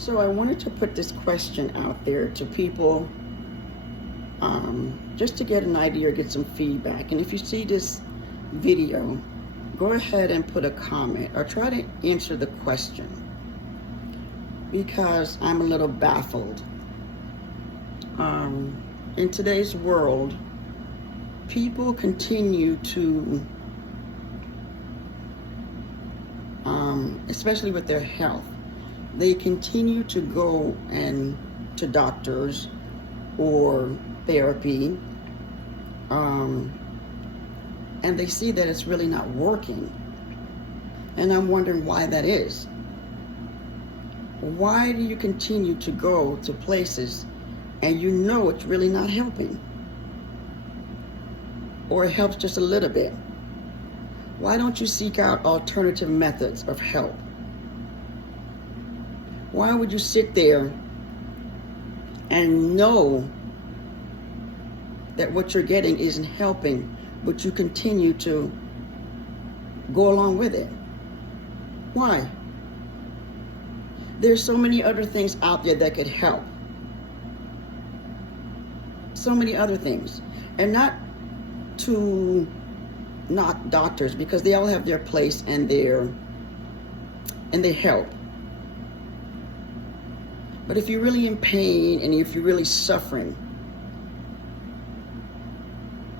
So I wanted to put this question out there to people, just to get an idea or get some feedback. And if you see this video, go ahead and put a comment or try to answer the question, because I'm a little baffled. In today's world, people continue to, especially with their health, they continue to go to doctors or therapy, and they see that it's really not working. And I'm wondering why that is. Why do you continue to go to places and you know it's really not helping? Or it helps just a little bit. Why don't you seek out alternative methods of help? Why would you sit there and know that what you're getting isn't helping, but you continue to go along with it? Why? There's so many other things out there that could help. So many other things. And not to knock doctors, because they all have their place and they help. But if you're really in pain and if you're really suffering,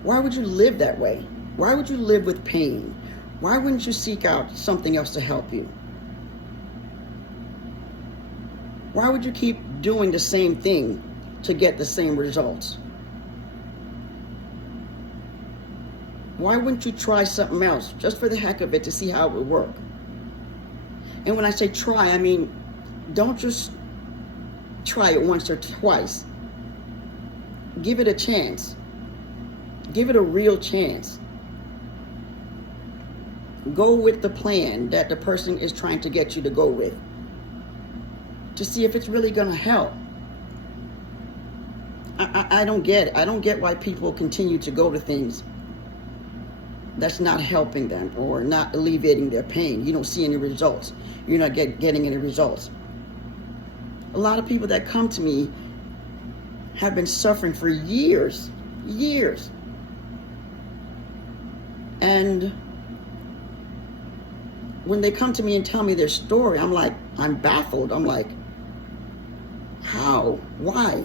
why would you live that way? Why would you live with pain? Why wouldn't you seek out something else to help you? Why would you keep doing the same thing to get the same results? Why wouldn't you try something else just for the heck of it to see how it would work? And when I say try, I mean, don't just try it once or twice. Give it a chance. Give it a real chance. Go with the plan that the person is trying to get you to go with, to see if it's really going to help. I don't get it. I don't get why people continue to go to things that's not helping them or not alleviating their pain. You don't see any results. You're not getting any results. A lot of people that come to me have been suffering for years. And when they come to me and tell me their story, I'm baffled. I'm like, how? Why?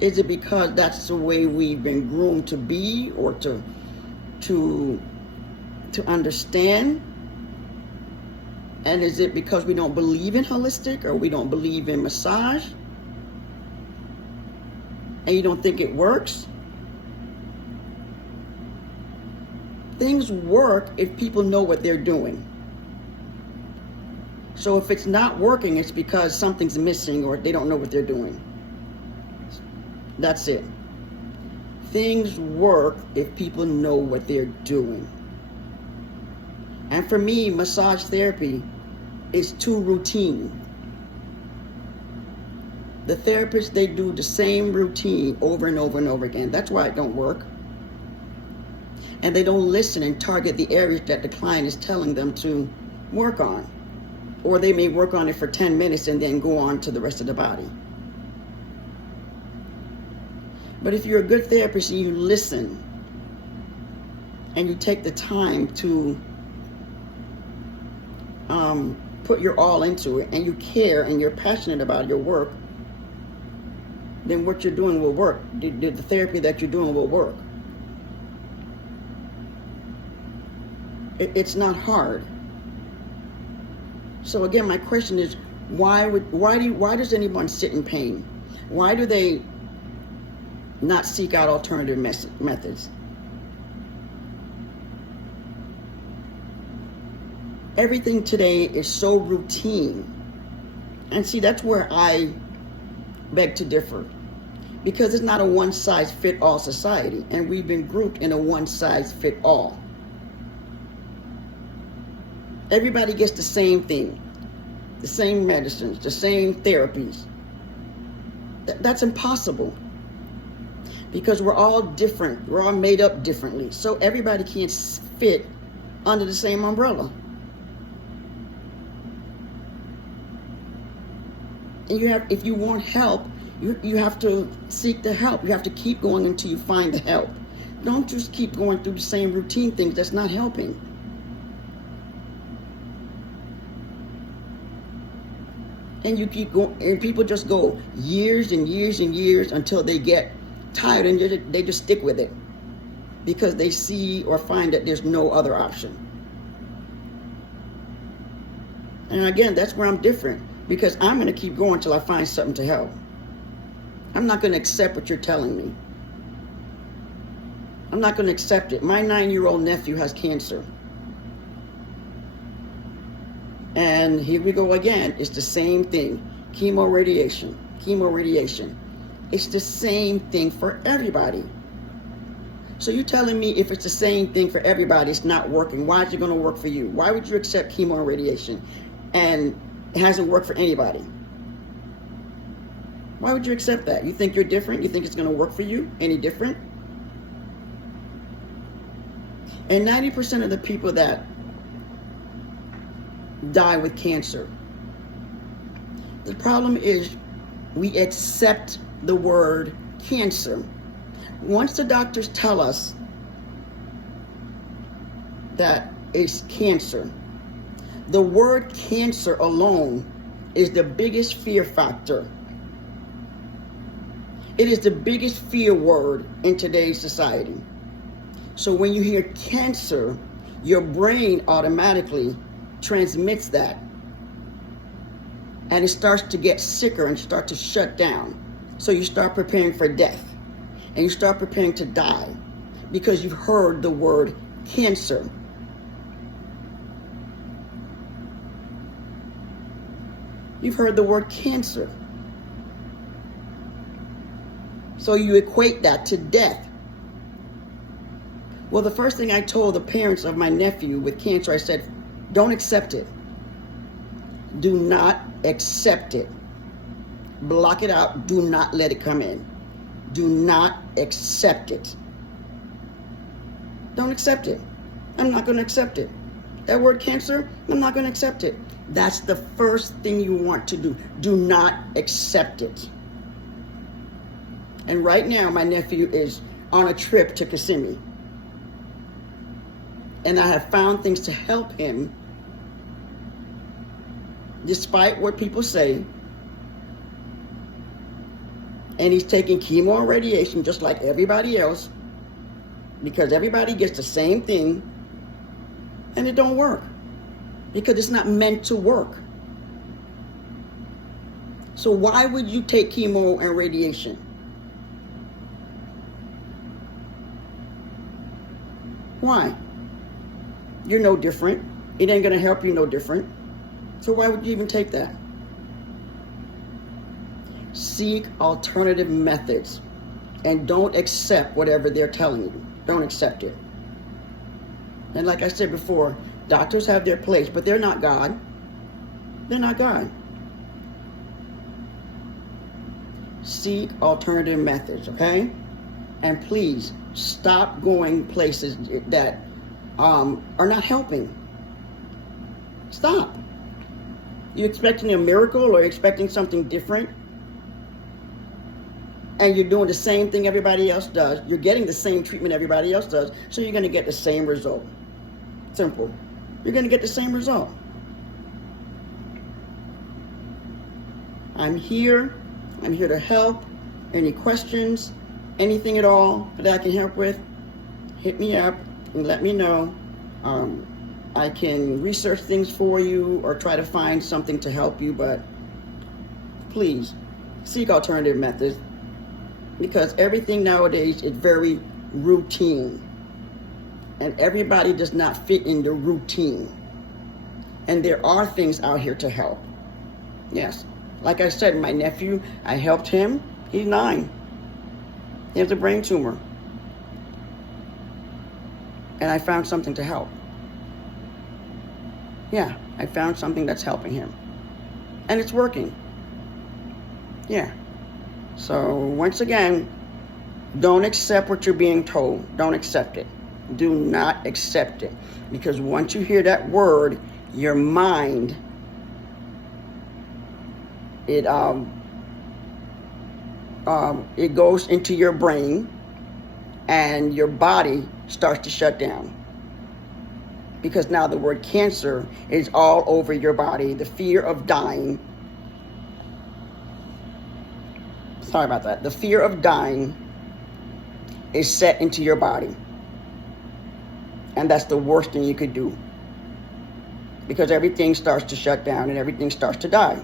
Is it because that's the way we've been groomed to be, or to understand? And is it because we don't believe in holistic, or we don't believe in massage, and you don't think it works? Things work if people know what they're doing. So if it's not working, it's because something's missing or they don't know what they're doing. That's it. Things work if people know what they're doing. And for me, massage therapy is too routine. The therapists, they do the same routine over and over and over again. That's why it don't work. And they don't listen and target the areas that the client is telling them to work on. Or they may work on it for 10 minutes and then go on to the rest of the body. But if you're a good therapist and you listen and you take the time to put your all into it, and you care and you're passionate about your work, then what you're doing will work. The therapy that you're doing will work. It's not hard. So again, my question is, why does anyone sit in pain? Why do they not seek out alternative methods? Everything today is so routine. And see, that's where I beg to differ. Because it's not a one-size-fit-all society, and we've been grouped in a one-size-fit-all. Everybody gets the same thing, the same medicines, the same therapies. That's impossible, because we're all different. We're all made up differently. So everybody can't fit under the same umbrella. And if you want help, you have to seek the help. You have to keep going until you find the help. Don't just keep going through the same routine things. That's not helping. And you keep going, and people just go years and years and years until they get tired, and they just stick with it because they see or find that there's no other option. And again, that's where I'm different, because I'm going to keep going until I find something to help. I'm not going to accept what you're telling me. I'm not going to accept it. My 9-year-old nephew has cancer. And here we go again. It's the same thing. Chemo radiation. It's the same thing for everybody. So you're telling me if it's the same thing for everybody, it's not working. Why is it going to work for you? Why would you accept chemo and radiation and it hasn't worked for anybody? Why would you accept that? You think you're different? You think it's going to work for you any different? And 90% of the people that die with cancer, the problem is we accept the word cancer. Once the doctors tell us that it's cancer, the word cancer alone is the biggest fear factor. It is the biggest fear word in today's society. So when you hear cancer, your brain automatically transmits that, and it starts to get sicker and start to shut down. So you start preparing for death, and you start preparing to die because you've heard the word cancer. You've heard the word cancer. So you equate that to death. Well, the first thing I told the parents of my nephew with cancer, I said, don't accept it. Do not accept it. Block it out. Do not let it come in. Do not accept it. Don't accept it. I'm not going to accept it. That word cancer, I'm not going to accept it. That's the first thing you want to do. Do not accept it. And right now, my nephew is on a trip to Kissimmee. And I have found things to help him, despite what people say. And he's taking chemo and radiation just like everybody else, because everybody gets the same thing, and it don't work because it's not meant to work. So why would you take chemo and radiation? Why? You're no different. It ain't going to help you no different. So why would you even take that? Seek alternative methods and don't accept whatever they're telling you. Don't accept it. And like I said before, doctors have their place, but they're not God. They're not God. Seek alternative methods, okay? And please stop going places that are not helping. Stop. You expecting a miracle or expecting something different? And you're doing the same thing everybody else does. You're getting the same treatment everybody else does, so you're going to get the same result. Simple. You're going to get the same result. I'm here. I'm here to help. Any questions, anything at all that I can help with, hit me up and let me know. I can research things for you or try to find something to help you, but please seek alternative methods, because everything nowadays is very routine, and everybody does not fit in the routine. And there are things out here to help. Yes, like I said, my nephew, I helped him. He's 9. He has a brain tumor. And I found something to help. Yeah, I found something that's helping him. And it's working. Yeah. So once again, don't accept what you're being told. Don't accept it. Do not accept it. Because once you hear that word, your mind it goes into your brain, and your body starts to shut down. Because now the word cancer is all over your body. The fear of dying. Sorry about that. The fear of dying is set into your body. And that's the worst thing you could do. Because everything starts to shut down and everything starts to die.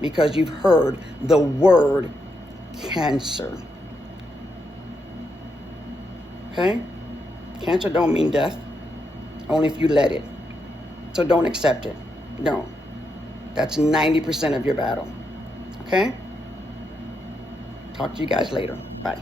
Because you've heard the word cancer. Okay? Cancer don't mean death. Only if you let it. So don't accept it. Don't. That's 90% of your battle. Okay? Talk to you guys later. Bye.